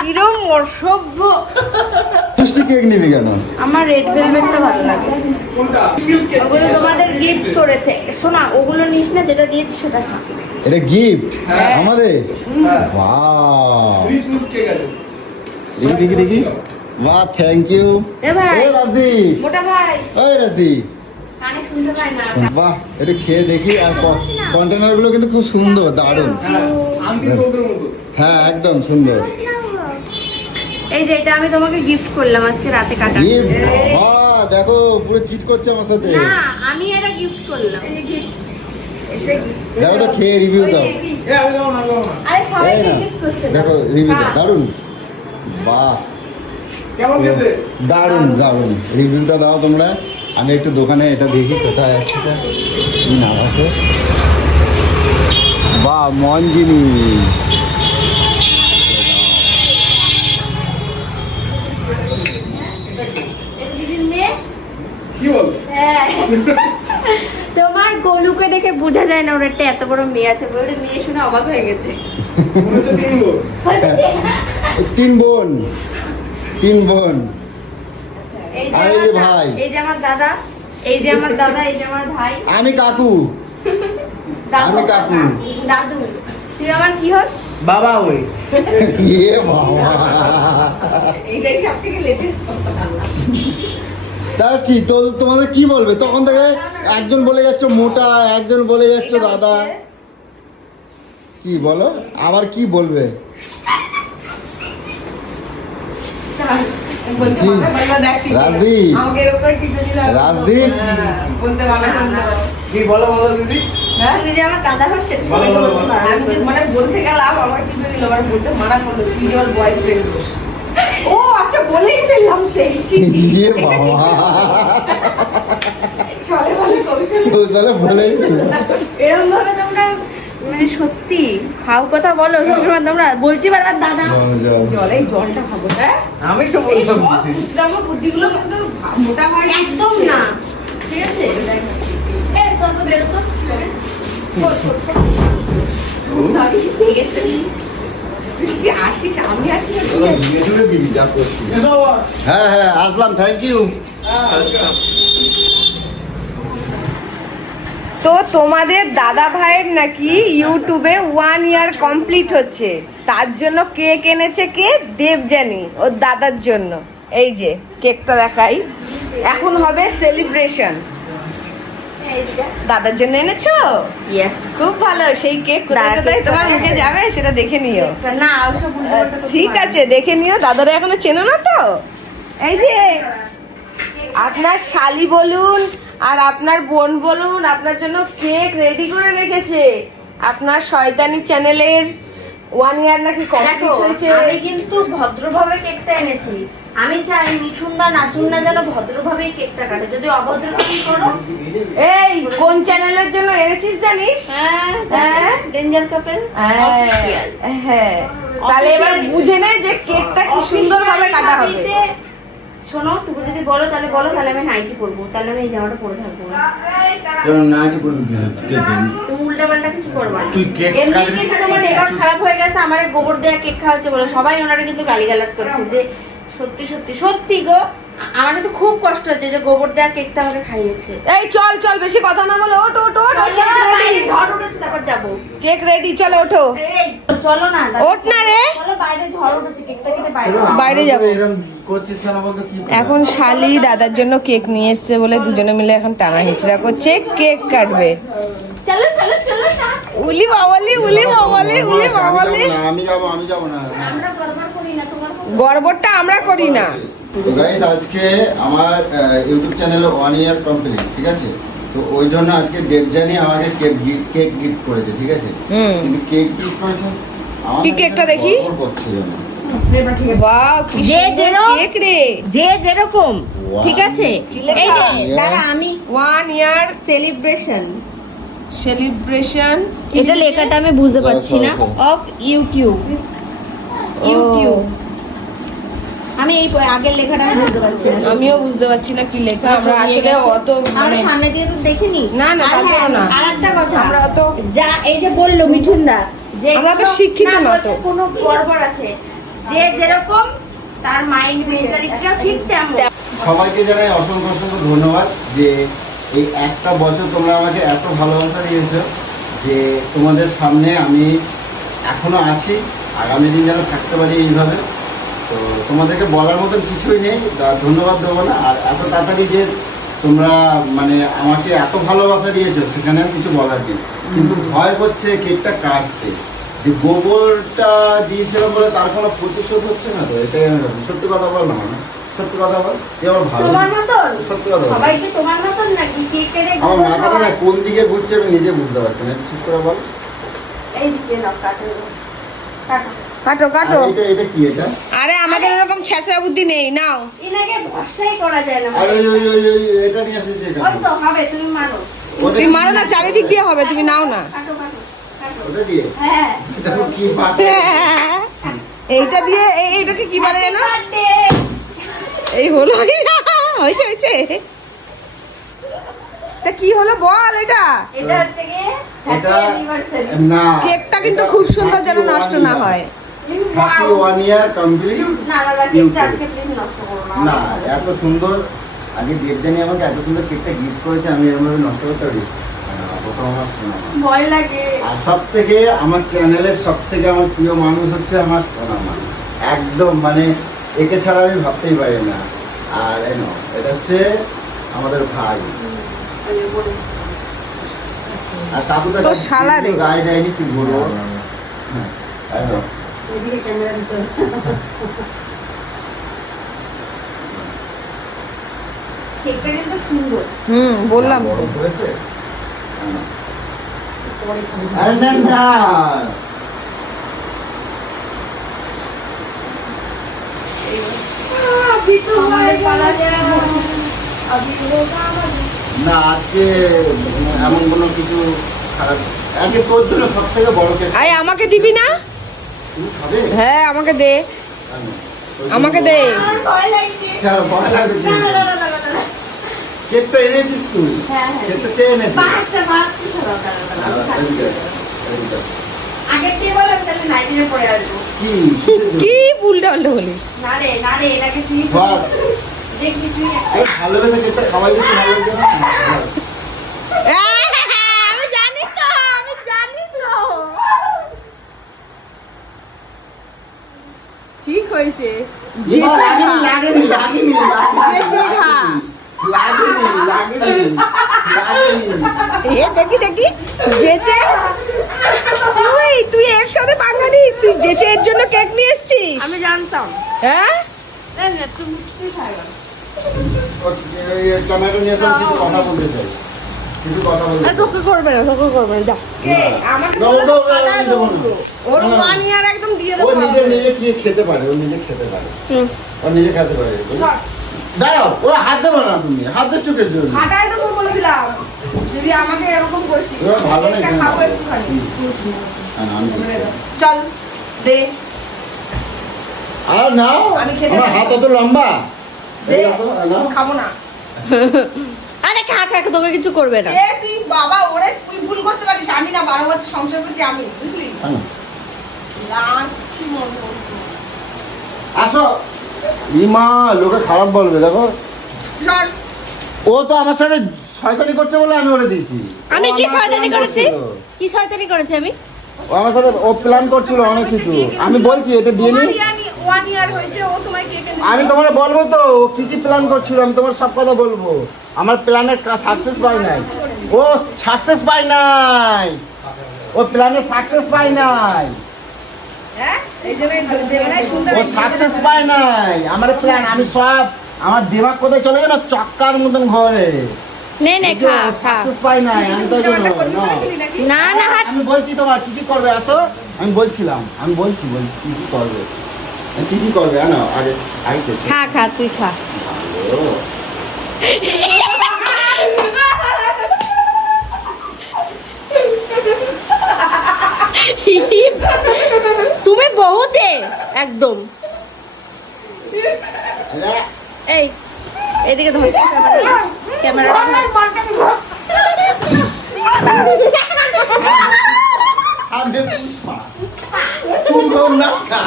কিরম অসভ্য। মিষ্টি কেক নিবি কেন? আমার রেড ভেলভেটটা ভালো লাগে। ওগুলো তোমাদের গিফট করেছে। শোনা, ওগুলো নিস না, যেটা দিয়েছি সেটা খা। এটা গিফট আমাদের? বাহ, দেখি দেখি। বাহ, থ্যাংক ইউ। এ ভাই, এ রাজদি, মোটা ভাই, ওই রাজদি, কানে শুনতে পাই না। বাহ, এটা খেয়ে দেখি। আর কন্টেনার গুলো কিন্তু খুব সুন্দর, দারুণ। হ্যাঁ, একদম সুন্দর। এই যে এটা আমি তোমাকে গিফট করলাম আজকে রাতে কাটা। গিফট? বাহ, দেখো পুরো চিট করছে আমার সাথে। না, আমি এটা গিফট করলাম। এই যে গিফট, এসে গিফট দেখো তো, খেয়ে রিভিউ দাও। আরে সবাইকে গিফট করছে। দেখো রিভিউ দাও, দারুণ। বাহ, কেমন খেতে? দারুণ দারুণ। রিভিউটা দাও তোমরা। আমি একটু দোকানে এটা দেখি কোথায় আছে, এটা কি নাম আছে। বাহ, মনজিনি। কি বল? হ্যাঁ। তোমার গোলুকে দেখে বোঝা যায় না ওর একটা এত বড় মেয়ে আছে। বলে মেয়ে শুনে অবাক হয়ে গেছে। মনে হচ্ছে তিন লোক। তিন বোন, তিন বোন। এই যে আর এই আমার যে ভাই। এই যে আমার দাদা, এই যে আমার দাদা, এই যে আমার ভাই। আমি কাকু। দাদু, আমি কাকু। দাদু। তুই আমার কি হস? বাবা ওই ইয়ে বাবা, এইটাই সবথেকে লেটেস্ট কথা। তা কি তো তোমাদের কি বলবে? তখন থেকে একজন বলে যাচ্ছ মোটা, একজন বলে যাচ্ছ দাদা। কি বলো আবার, কি বলবে? রাজদীপ, রাজদীপ, কি বলো বলো দিদি? তুই যে আমার দাদা হস সেটা বলো, বলো, বলো। আমি যে মানে বলতে গেলাম আমার কি দিল, আমার বলতে মানা করলো তুই যে ওর বয়ফ্রেন্ড। ও আচ্ছা, বলেই ফেললাম সেই চিঠি। ইয়ে বাবা, চলে বলে কৌশল। কৌশলে বলেই দিল। এরকম ভাবে তোমরা মানে সত্যি খাও কথা বলো সবসময় তোমরা। বলছি বারবার দাদা জল, এই জলটা খাবো। হ্যাঁ, আমি তো এই বললাম সব কুচরামো বুদ্ধিগুলো কিন্তু মোটা হয় একদম না। ঠিক আছে, দেখো এ চল তো বেরো তো। সরি, ঠিক আছে। তুই আসিস, আমি আসি না, ঠিক আছে? ধীরে ধীরে দিবি যা করছি। হ্যাঁ হ্যাঁ, আসলাম, থ্যাংক ইউ। তো তোমাদের দাদা ভাইয়ের নাকি ইউটিউবে 1 ইয়ার কমপ্লিট হচ্ছে, তার জন্য কেক এনেছে। কে? দেবযানী, ওর দাদার জন্য। এই যে কেকটা দেখাই, এখন হবে সেলিব্রেশন। দাদার জন্য এনেছো? ইয়েস, খুব ভালো। সেই কেক কোথায় কোথায় তোমার মুখে যাবে সেটা দেখে নিও। না ওসব ঠিক আছে, দেখে নিও। দাদারা এখনো চেনো না তো। এই যে আপনার শালি বলুন আর আপনার বোন বলুন, আপনার জন্য কেক রেডি করে রেখেছে। আপনার শয়তানি চ্যানেলের 1 ইয়ার নাকি কমপ্লিট হয়েছে। আমি কিন্তু ভদ্রভাবে কেকটা এনেছি। আমি চাই মিঠুনদা নাচুনদা যেন ভদ্রভাবেই কেকটা কাটে। যদি অভদ্রভাবে করো। এই কোন চ্যানেলের জন্য এনেছিস জানিস? হ্যাঁ, ডেঞ্জার কাপেল। হ্যাঁ, তাহলে এবার বুঝে নে যে কেকটা কি সুন্দর ভাবে কাটা হবে। শোনো, তুমি যদি বলো তাহলে বলো, তাহলে আমি নাইটি পরবো, তাহলে আমি এই জামাটা পরে থাকবো না। তুমি উল্টা পাল্টা কিছু করবা না। এমনি কিন্তু তোমার রেকর্ড খারাপ হয়ে গেছে। আমার এই গোবর দেয়া কেক খাওয়াচ্ছে বলে সবাই ওনারা কিন্তু গালিগালাজ করছে যে সত্যি সত্যি সত্যি গো, আমার তো খুব কষ্ট হচ্ছে যে গোবর দেয়া কেকটা আমাকে খাইয়েছে। এই চল চল, বেশি কথা না বলো। ওঠ ওঠ ওঠ, বাইরে ঝড় উঠেছে, তারপর যাবো। কেক রেডি, চলো ওঠো। এই চলো না, ওঠ না রে, চলো বাইরে ঝড় উঠেছে, কেকটা কেটে বাইরে বাইরে যাবো। এরকম করছিস কেন বলতো? কি এখন শালি দাদার জন্য কেক নিয়ে এসছে বলে দুজনে মিলে এখন টানা হিচড়া করছে, কেক কাটবে। চলো চলো চলো না। উলি বাবালি, উলি বাবালি, উলি বাবালি। আমি যাবো না। আমরা গড়বড় করি না, তোমার গড়বড়টা আমরা করি না। তো গাইস, আজকে আমার ইউটিউব চ্যানেলে 1 ইয়ার কমপ্লিট, ঠিক আছে? তো ওই জন্য আজকে দেবযানী আমাকে কেক গিফট করেছে, ঠিক আছে? কিন্তু কেক গিফট করেছে আমার কি কেকটা দেখি? করছে যেন। বাহ, কি যে সুন্দর যেরকম- কেক রে। যে যেরকম, ঠিক আছে? এই যে দাঁড়া, আমি 1 ইয়ার সেলিব্রেশন, সেলিব্রেশন। এটা লেখাটা আমি বুঝতে পারছি না। Of YouTube, YouTube. আমি এই আগের লেখাটা আমি বুঝতে পারছি না। আমিও বুঝতে পারছি না কি লেখা। আমরা আসলে অত আমরা মানে সামনে দিয়ে তো দেখিনি। না, না, তার জন্য না। আর একটা কথা, আমরা অত যা এই যে বললো মিঠুনদা যে আমরা তো কোনো- শিক্ষিত না বলছে তো। কোনো গড়বড় আছে, যে যেরকম তার মাইন্ড মেন্টালিটিটা ঠিক তেমন। সবাইকে জানাই অসংখ্য অসংখ্য ধন্যবাদ যে এই একটা বছর তোমরা আমাকে এত ভালোবাসা দিয়েছো যে তোমাদের সামনে আমি এখনো আছি, আগামী দিন যেন থাকতে পারি এইভাবে। তো তোমাদেরকে বলার মতন কিছুই নেই, ধন্যবাদ দেবো না। আর এত তাড়াতাড়ি যে তোমরা মানে আমাকে এত ভালোবাসা দিয়েছো সেখানে আর কিছু বলার নেই, কিন্তু ভয় করছে কেকটা কাটতে, যে গোবরটা দিয়েছিলাম বলে তার কোনো প্রতিশোধ হচ্ছে না তো, এটাই আমি ভাবছি। সত্যি কথা বল না, মানে সত্যি কথা বল, তুই আমার ভালো তোমার মতন সত্যি কথা বল। সবাই কি তোমার মতন নাকি কেক কেটে আমার গোবর মাথাটা খাওয়া? না কোন দিকে ঘুরছে আমি নিজে বুঝতে পারছি না, ঠিক করে বল। এই যে নাও, কাটো কাটো। কাটো কাটো। আর এটা কি এটা? আরে আমাদের এরকম ছেঁচড়া বুদ্ধি নেই, নাও। এনাকে ভরসাই করা যায় না। আর ওই এটা নিয়ে আসিস ওই এখানে। তো হবে, তুমি মানো। তুমি মারো না, চারিদিক দিয়ে হবে, তুমি নাও না। কাটো কাটো কাটো। ওটা দিয়ে হ্যাঁ। দেখো কি পাতে। এইটা দিয়ে এইটাকে কি বলে জানো? Happy birthday! এই হলো হয়েছে হয়েছে। তা কি হলো বল এটা? এটা হচ্ছে কি হ্যাপি এটা অ্যানিভার্সারি। না, কেকটা কিন্তু খুব সুন্দর যেন নষ্ট না হয়। Happy 1 year complete. না দাদা, কেকটা আজকে প্লিজ নষ্ট করো না। না, এত সুন্দর আগে দেবজানি আমাকে এত সুন্দর কেকটা গিফট করেছে, আমি এরকম নষ্ট করতে পারি? প্রথম আমার শোনা। ভয় লাগে। আর সব থেকে আমার চ্যানেলের সব থেকে আমার প্রিয় মানুষ হচ্ছে আমার সোনা মা, একদম মানে একে ছাড়া আমি ভাবতেই পারি না। আর এটা হচ্ছে আমাদের ভাই, আমি বলেছি। আর কাকুটা তো শালা রে। গায়ে দেয়নি, কি বলবো। হ্যাঁ, এই নাও। এদিকে ক্যামেরা দিতে হবে। কেকটা কিন্তু সুন্দর। বললাম তো। বড় করেছে? হ্যাঁ। পরে খাবো। আরে না, না। अभी तो हमारे पाला जाएगा। अभी होगा हमारे। না, আজকে এমন কোনো কিছু খারাপ, আজকে তোর জন্য সব থেকে বড় কেক। আয় আমাকে দিবি না? তুমি খাবে? হ্যাঁ আমাকে দে। জানো, তোর জন্য আমাকে দে। আমার ভয় লাগছে। কেন, ভয় লাগবে কি? না, না, না, না, না, না। কেকটা এনেছিস তুই? হ্যাঁ, হ্যাঁ। কেকটা কে এনেছিস? বাহারটা বাহার কি সরো, দাঁড়া, দাঁড়া, আমি খাচ্ছি। এইটা। আগের দিয়ে বলে আমি তাহলে নাইটিনে পরে আসবো। কি? কিসের জন্য? কি উল্টা উল্টা বলিস? না রে, না রে, এটাকে তুই বল। দেখবি তুই। আমি ভালোবেসে কেকটা খাওয়াই দিচ্ছি, ভালো লাগছে না? বল। আমি জানি তো, আমি জানি তো। ঠিক হয়েছে। এবার লাগেনি, লাগেনি, লাগেনি, যেচে খা। লাগেনি, লাগেনি, লাগেনি। এ দেখি দেখি যেচে। তুই এর সাথে পাঙ্গা নিস, তুই যেচে এর জন্য কেক নিয়ে এসেছিস। আমি জানতাম। হ্যাঁ না, না, তুই খাইবা। ক্যামেরা নিয়ে তো কিছু কথা বলতে চাই, কিছু কথা বলতে চাই। তোকে করবে না, তোকে করবে না, যা। আমাকে দাও, বললো দাও, ফাটায় আমি দেবো। দেবো না। ওর না, না। 1 ইয়ার একদম দিয়ে ও দেবো। নিজে নিজে কি খেতে পারে, ও নিজে খেতে পারে, ও নিজে খেতে পারে। দাঁড়াও, ও হাত দেবো না, তুমি হাত দিয়ে চোখের জন্য। ফাটায় দেবো বলেছিলাম। যদি আমাকে এরকম করছিস, ওরা ভালো না, কেকটা কেন? খাবো একটুখানি। আমি দিচ্ছি। চল দে। আর নাও, আমি খেতে আমার পারি। হাত অত লম্বা। দে। এই দেখো, নাও। খাবো না। আরে খা খা, তোকে কিছু করবে না। এ তুই বাবা, ওরে তুই ভুল করতে পারিস, আমি না 12 বছর সংসার করছি আমি, বুঝলি? আনো। লাচ্ছি মন করছি। আসো। ইমা, লোকে খারাপ বলবে, দেখো। সর। ও তো আমার সাথে শয়তানি করছে বলে আমি ওরে দিয়েছি। আমি ও কি আমার শয়তানি plan করেছি? করছিল। কি শয়তানি করেছি আমি? ও আমার সাথে ও প্ল্যান করছিল অনেক কিছু। আমি বলছি এটা দিয়ে নি। 1 ইয়ার হয়েছে, ও তোমায় কেক এনে আমি তোমার বলবো তো ও কি কি প্ল্যান করছিল, আমি তোমার সব কথা বলবো। আমার প্ল্যানের সাকসেস পাই নাই, ও সাকসেস পাই নাই, ও প্ল্যানে সাকসেস পাই নাই, হ্যাঁ এই জন্য দেবনাই শুনতে ও সাকসেস পাই নাই। আমার প্ল্যান আমি সব, আমার দিমাগ কোথায় চলে গেল চক্কার মতন ঘরে। নে নে খা খা। সাকসেস পাই নাই, আমি তাই জন্য না না হাত। আমি বলছি তোমার কি কি করবে, আসো। আমি বলছিলাম, আমি বলছি কি কি করবে, কি কি করবে জানো আগে আইতে। খা খা, তুই খা। তুমি বহুতে একদম। এই এদিকে ধর ক্যামেরা। আমি পুষ্পা তুমিও না খা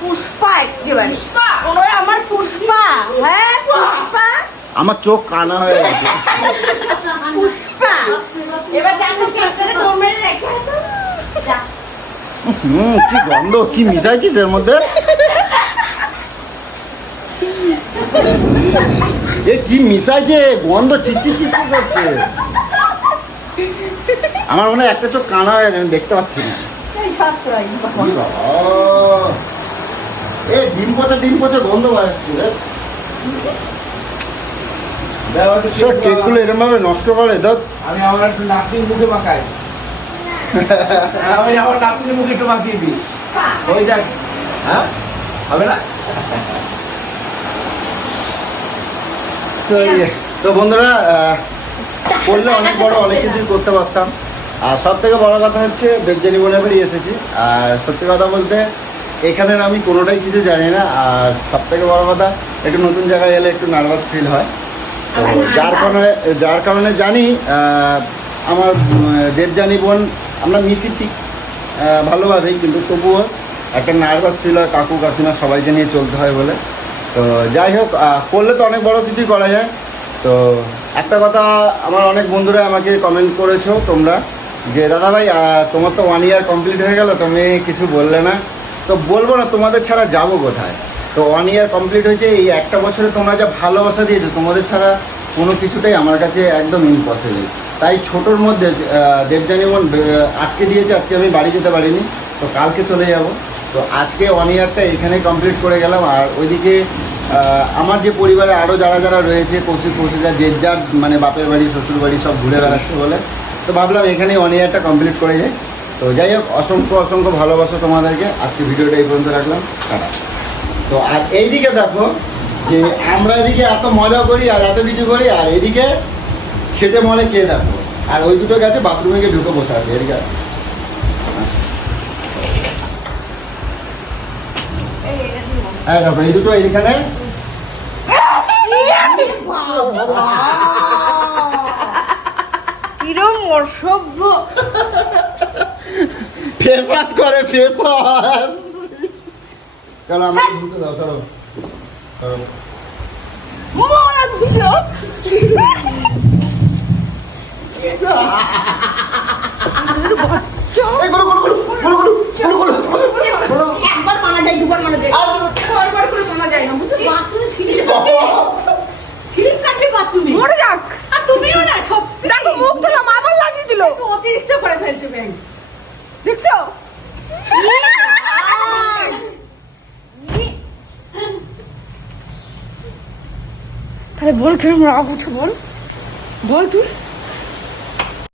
পুষ্পা একেবারে ওরা আমার পুষ্পা, হ্যাঁ পুষ্পা আমার চোখ কানা হয়ে গেছে পুষ্পা। এবার দেখো কেকটারে দৌড় মেরে রেখে কি গন্ধ, কি মিশাইছিস এর মধ্যে? এ কি মিশাইছে, গন্ধ চিচি চিচি করছে। আমার মনে হয় একটা চোখ কানা হয়ে গেছে, আমি দেখতে পাচ্ছি না। কি বাবা, এ ডিম পচা গন্ধ বাড়াচ্ছে রে। সব কেকগুলো এরকম ভাবে নষ্ট করে তো। আমি আমার একটু নাতনির মুখে মাখাই। আমি আমার নাতনির মুখে একটু মাখিয়ে দিই। হয়ে যাক। হ্যাঁ, হবে না? তো বন্ধুরা, করলে অনেক বড় অনেক কিছুই করতে পারতাম। আর সব থেকে বড় কথা হচ্ছে বেজ্জানি বনে বাড়ি এসেছি। আর সত্যি কথা বলতে এখানের আমি কোনোটাই কিছু জানি না। আর সব থেকে বড় কথা, একটু নতুন জায়গায় এলে একটু নার্ভাস ফিল হয়। তো যার কারণে জানি আমার দেবজানি বোন আমরা মিশি ঠিক ভালোভাবেই, কিন্তু তবুও একটা নার্ভাস ফিল হয়, কাকু কাকিমা সবাইকে নিয়ে চলতে হয় বলে। তো যাই হোক, করলে তো অনেক বড় কিছুই করা যায়। তো একটা কথা, আমার অনেক বন্ধুরা আমাকে কমেন্ট করেছো তোমরা যে দাদা ভাই তোমার তো 1 ইয়ার কমপ্লিট হয়ে গেল, তুমি কিছু বললে না। তো বলবো না, তোমাদের ছাড়া যাবো কোথায়? তো 1 ইয়ার কমপ্লিট হয়েছে, এই একটা বছরে তোমরা যা ভালোবাসা দিয়েছো, তোমাদের ছাড়া কোনো কিছুটাই আমার কাছে একদম ইম্পসিবল। তাই ছোটোর মধ্যে দেবজানি বোন আটকে দিয়েছে, আজকে আমি বাড়ি যেতে পারিনি, তো কালকে চলে যাব। তো আজকে 1 ইয়ারটা এখানে কমপ্লিট করে গেলাম। আর ওইদিকে আমার যে পরিবারে আরও যারা রয়েছে, কৌশিকরা যে যার মানে বাপের বাড়ি শ্বশুর বাড়ি সব ঘুরে বেড়াচ্ছে বলে, তো ভাবলাম এখানে 1 ইয়ারটা কমপ্লিট করে যাই। তো যাই হোক, অসংখ্য ভালোবাসা তোমাদেরকে। আজকে ভিডিওটা এই পর্যন্ত রাখলাম, টাটা। তো আর এইদিকে দেখো যে আমরা এদিকে এত মজা করি আর এত কিছু করি, আর এদিকে খেটে মরে কে দেখো। আর ওই দুটো গেছে বাথরুমে গিয়ে ঢুকে বসে আছে এদিকে। হ্যাঁ দেখো, এই দুটো এইখানে কিরম অসভ্য। ফেসাস করে, ফেসাস। চলো আমরা ঢুকে দাও, চলো মরা দিছো। একবার মানা যায়, দুবার মানা যায়, বারবার করে মানা যায় না, বুঝছো? বাথরুমে ছিলিপ কাটবে বাথরুমে। মরে যাক। আর তুমিও না, সত্যি দেখো মুখ দিলাম আবার লাগিয়ে দিল। অতিরিক্ত করে ফেলছো ব্যাংক, দেখছো? তাহলে বল কেমন রাগ উঠে, বল তুই।